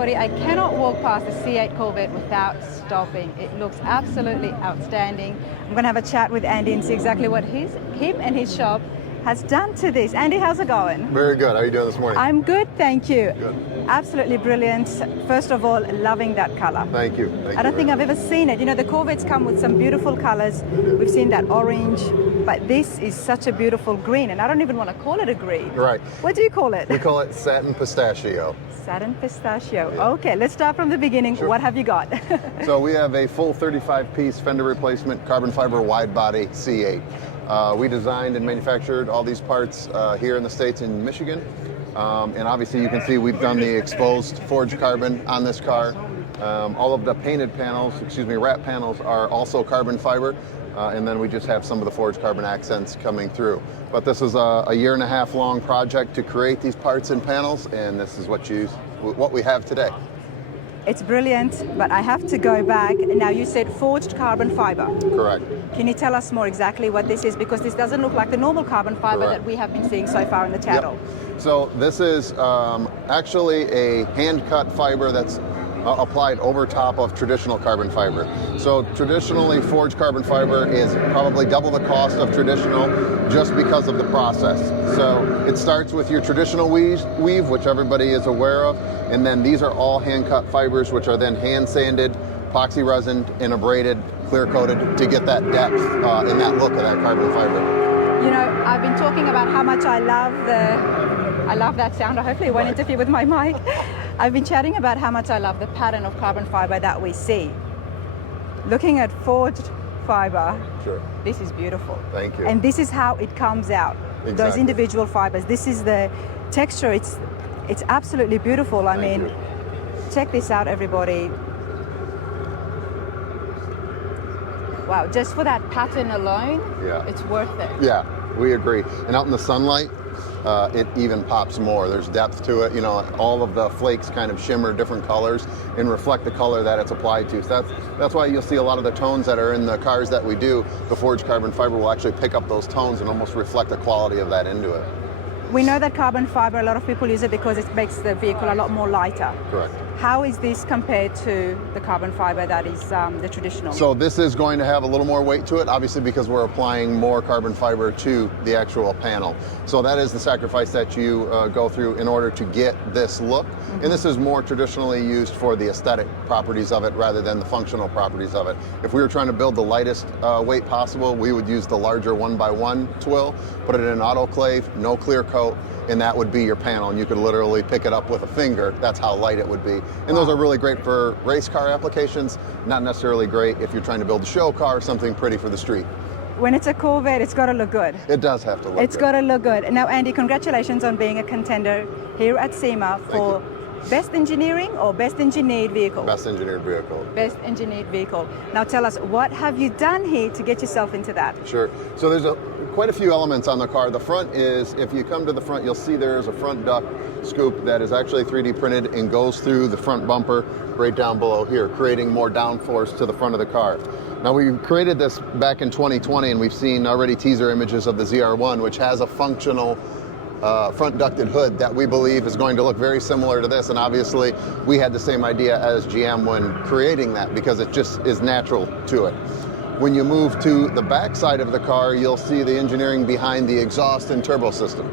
everybody, I cannot walk past the C8 Corvette without stopping. It looks absolutely outstanding. I'm going to have a chat with Andy and see exactly what him and his shop has done to this. Andy, how's it going? Very good. How are you doing this morning? I'm good, thank you. Good. Absolutely brilliant. First of all, loving that color. Thank you. I don't think I've ever seen it. You know, the Corvettes come with some beautiful colors. We've seen that orange, but this is such a beautiful green, and I don't even want to call it a green. Right. What do you call it? We call it satin pistachio. Satin pistachio. Yeah. Okay, let's start from the beginning. Sure. What have you got? So we have a full 35-piece fender replacement carbon fiber wide body C8. We designed and manufactured all these parts here in the States in Michigan. And obviously you can see we've done the exposed forged carbon on this car. All of the painted panels, wrap panels are also carbon fiber. And then we just have some of the forged carbon accents coming through. But this is a 1.5 year long project to create these parts and panels, and this is what we have today. It's brilliant, but I have to go back. Now, you said forged carbon fiber. Correct. Can you tell us more exactly what this is? Because this doesn't look like the normal carbon fiber Correct. that we have been seeing so far in the channel. Yep. So this is actually a hand-cut fiber that's applied over top of traditional carbon fiber. So traditionally forged carbon fiber is probably double the cost of traditional just because of the process. So it starts with your traditional weave, which everybody is aware of, and then these are all hand-cut fibers, which are then hand-sanded, epoxy resined, and abraded, clear-coated to get that depth and that look of that carbon fiber. You know, I've been talking about how much I love that sound. Hopefully it won't interfere with my mic. I've been chatting about how much I love the pattern of carbon fiber that we see. Looking at forged fiber, Sure. This is beautiful. Thank you. And this is how it comes out. Exactly. Those individual fibers. This is the texture. It's absolutely beautiful. I mean, check this out, everybody. Wow, just for that pattern alone, Yeah. It's worth it. Yeah, we agree. And out in the sunlight, it even pops more. There's depth to it. You know, all of the flakes kind of shimmer different colors and reflect the color that it's applied to. So that's why you'll see a lot of the tones that are in the cars that we do. The forged carbon fiber will actually pick up those tones and almost reflect the quality of that into it. We know that carbon fiber, a lot of people use it because it makes the vehicle a lot more lighter. Correct. How is this compared to the carbon fiber that is the traditional? So this is going to have a little more weight to it, obviously because we're applying more carbon fiber to the actual panel. So that is the sacrifice that you go through in order to get this look. Mm-hmm. And this is more traditionally used for the aesthetic properties of it rather than the functional properties of it. If we were trying to build the lightest weight possible, we would use the larger 1x1 twill, put it in an autoclave, no clear coat, and that would be your panel, and you could literally pick it up with a finger. That's how light it would be. And those are really great for race car applications, not necessarily great if you're trying to build a show car or something pretty for the street. When it's a Corvette, it's got to look good. It does have to look good. It's got to look good. Now, Andy, congratulations on being a contender here at Sema for Best Engineering or Best Engineered Vehicle? Best Engineered Vehicle. Best Engineered Vehicle. Now tell us, what have you done here to get yourself into that? Sure. So there's quite a few elements on the car. The front is, if you come to the front, you'll see there's a front duct scoop that is actually 3D printed and goes through the front bumper right down below here, creating more downforce to the front of the car. Now, we created this back in 2020, and we've seen already teaser images of the ZR1, which has a functional front ducted hood that we believe is going to look very similar to this. And obviously, we had the same idea as GM when creating that because it just is natural to it. When you move to the back side of the car, you'll see the engineering behind the exhaust and turbo system.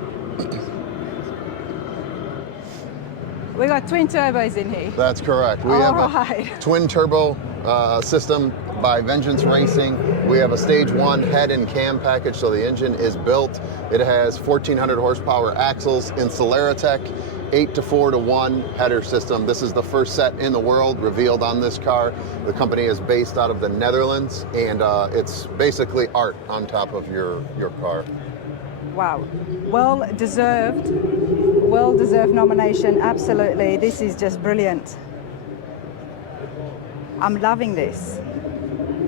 We got twin turbos in here. That's correct. We have a twin turbo system by Vengeance Racing. We have a stage 1 head and cam package, so the engine is built. It has 1,400 horsepower axles in Celeritech, 8-4-1 header system. This is the first set in the world revealed on this car. The company is based out of the Netherlands, and it's basically art on top of your car. Wow, well-deserved nomination, absolutely. This is just brilliant. I'm loving this.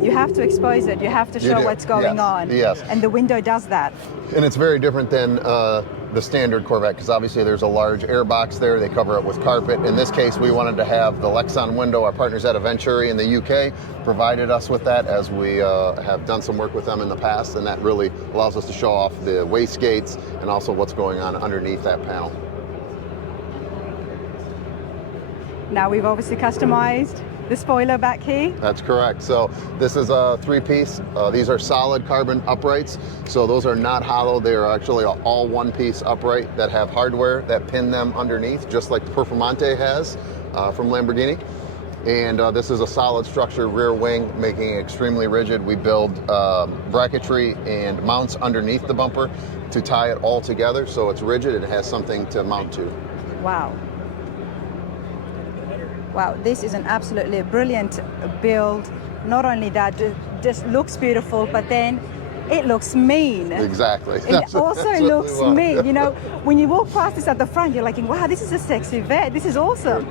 You have to expose it, you have to show what's going on. Yes. And the window does that. And it's very different than the standard Corvette, because obviously there's a large air box there. They cover it with carpet. In this case, we wanted to have the Lexan window. Our partners at Venturi in the UK provided us with that, as we have done some work with them in the past, and that really allows us to show off the wastegates and also what's going on underneath that panel. Now we've obviously customized the spoiler back here. That's correct. So this is a 3-piece. These are solid carbon uprights. So those are not hollow. They are actually all one-piece upright that have hardware that pin them underneath, just like the Performante has from Lamborghini. And this is a solid structure rear wing, making it extremely rigid. We build bracketry and mounts underneath the bumper to tie it all together so it's rigid and it has something to mount to. Wow. Wow, this is an absolutely brilliant build. Not only that, it just looks beautiful, but then it looks mean. Exactly. It also looks mean. You know, when you walk past this at the front, you're like, wow, this is a sexy vet. This is awesome.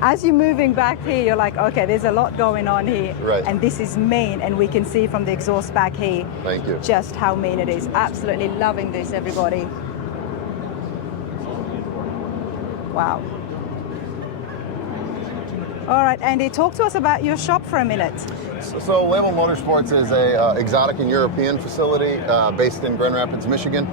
As you're moving back here, you're like, okay, there's a lot going on here. Right. And this is mean, and we can see from the exhaust back here Thank you. just how mean it is. Absolutely loving this, everybody. Wow. All right, Andy, talk to us about your shop for a minute. So Label Motorsports is a exotic and European facility based in Grand Rapids, Michigan.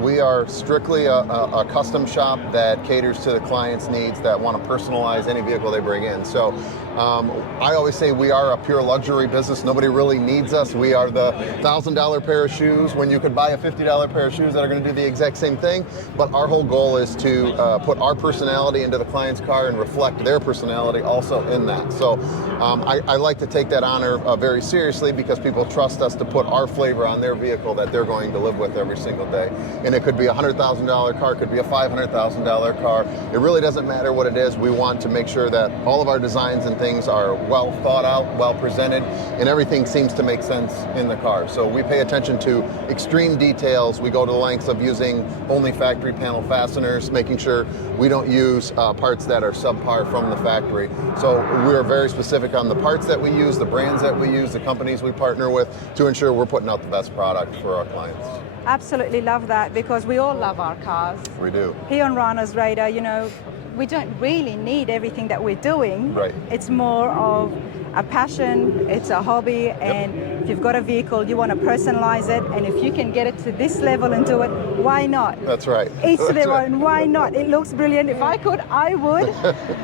We are strictly a custom shop that caters to the client's needs that want to personalize any vehicle they bring in. So I always say we are a pure luxury business. Nobody really needs us. We are the $1,000 pair of shoes when you could buy a $50 pair of shoes that are going to do the exact same thing. But our whole goal is to put our personality into the client's car and reflect their personality also in that. So I like to take that honor very seriously because people trust us to put our flavor on their vehicle that they're going to live with every single day. And it could be a $100,000 car, could be a $500,000 car. It really doesn't matter what it is. We want to make sure that all of our designs and things are well thought out, well presented, and everything seems to make sense in the car. So we pay attention to extreme details. We go to the lengths of using only factory panel fasteners, making sure we don't use parts that are subpar from the factory. So we're very specific on the parts that we use, the brands that we use, the companies we partner with to ensure we're putting out the best product for our clients. Absolutely love that because we all love our cars. We do. Here on Rana's Radar, you know, we don't really need everything that we're doing. Right. It's more of a passion, it's a hobby, and if you've got a vehicle, you want to personalize it, and if you can get it to this level and do it, why not? That's right. Each to their own, why not? It looks brilliant. If I could, I would.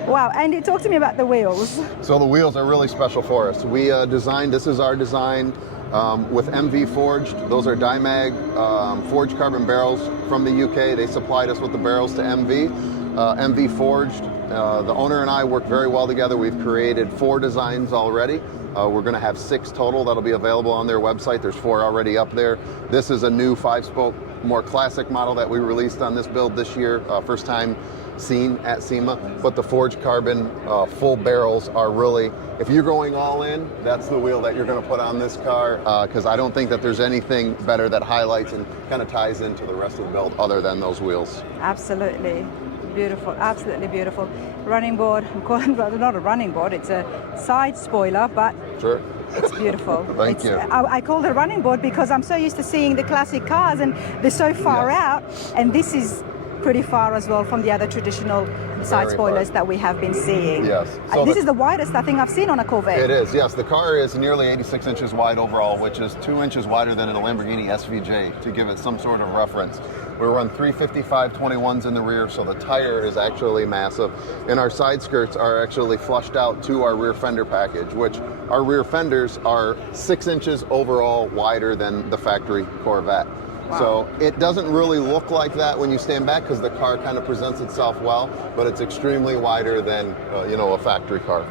Wow, Andy, talk to me about the wheels. So the wheels are really special for us. We designed, this is our design with MV forged. Those are Dimag forged carbon barrels from the UK. They supplied us with the barrels to MV. MV forged. The owner and I work very well together. We've created 4 designs already. We're going to have 6 total that'll be available on their website. There's 4 already up there. This is a new 5-spoke, more classic model that we released on this build this year. First time seen at Sema. But the forged carbon full barrels are really, if you're going all in, that's the wheel that you're going to put on this car, because I don't think that there's anything better that highlights and kind of ties into the rest of the build other than those wheels. Absolutely. Beautiful, absolutely beautiful. Running board, I'm calling it not a running board, it's a side spoiler, but Sure. it's beautiful. Thank you. I call it a running board because I'm so used to seeing the classic cars and they're so far Yes. out, and this is pretty far as well from the other traditional side Very spoilers far. that we have been seeing. Yes. So This is the widest I think I've seen on a Corvette. It is, yes. The car is nearly 86 inches wide overall, which is 2 inches wider than a Lamborghini SVJ, to give it some sort of reference. We run 355/21s in the rear, so the tire is actually massive. And our side skirts are actually flushed out to our rear fender package, which our rear fenders are 6 inches overall wider than the factory Corvette. Wow. So it doesn't really look like that when you stand back because the car kind of presents itself well, but it's extremely wider than a factory car.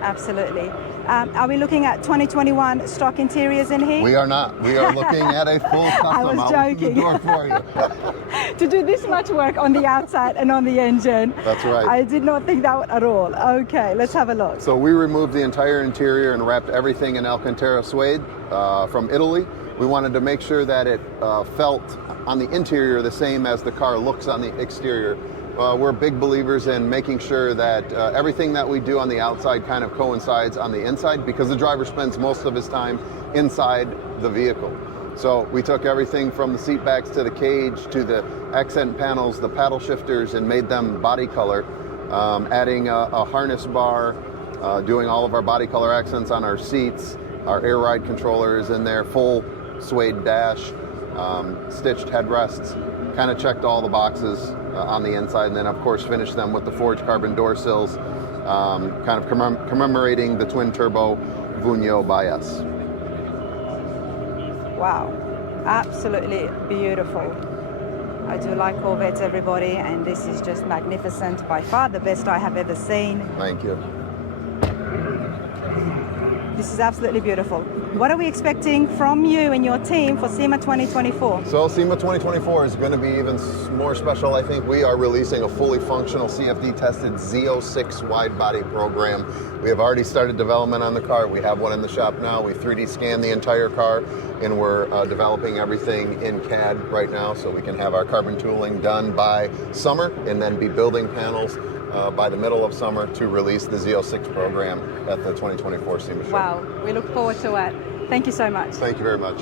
Absolutely. Are we looking at 2021 stock interiors in here? We are not. We are looking at a full custom. I was I'll open joking. the door for you. To do this much work on the outside and on the engine. That's right. I did not think that at all. Okay, let's have a look. So we removed the entire interior and wrapped everything in Alcantara suede from Italy. We wanted to make sure that it felt on the interior the same as the car looks on the exterior. We're big believers in making sure that everything that we do on the outside kind of coincides on the inside, because the driver spends most of his time inside the vehicle. So we took everything from the seat backs to the cage to the accent panels, the paddle shifters, and made them body color, adding a harness bar, doing all of our body color accents on our seats. Our air ride controller is in there, full suede dash, stitched headrests, kind of checked all the boxes on the inside, and then of course finished them with the forged carbon door sills, kind of commemorating the twin turbo Vugno by us. Wow, absolutely beautiful. I do like Corvettes, everybody, and this is just magnificent. By far the best I have ever seen. Thank you. This is absolutely beautiful. What are we expecting from you and your team for SEMA 2024? So SEMA 2024 is going to be even more special, I think. We are releasing a fully functional CFD tested Z06 wide body program. We have already started development on the car. We have one in the shop now. We 3D scanned the entire car, and we're developing everything in CAD right now so we can have our carbon tooling done by summer and then be building panels by the middle of summer to release the Z06 program at the 2024 SEMA show. Wow, we look forward to it. Thank you so much. Thank you very much.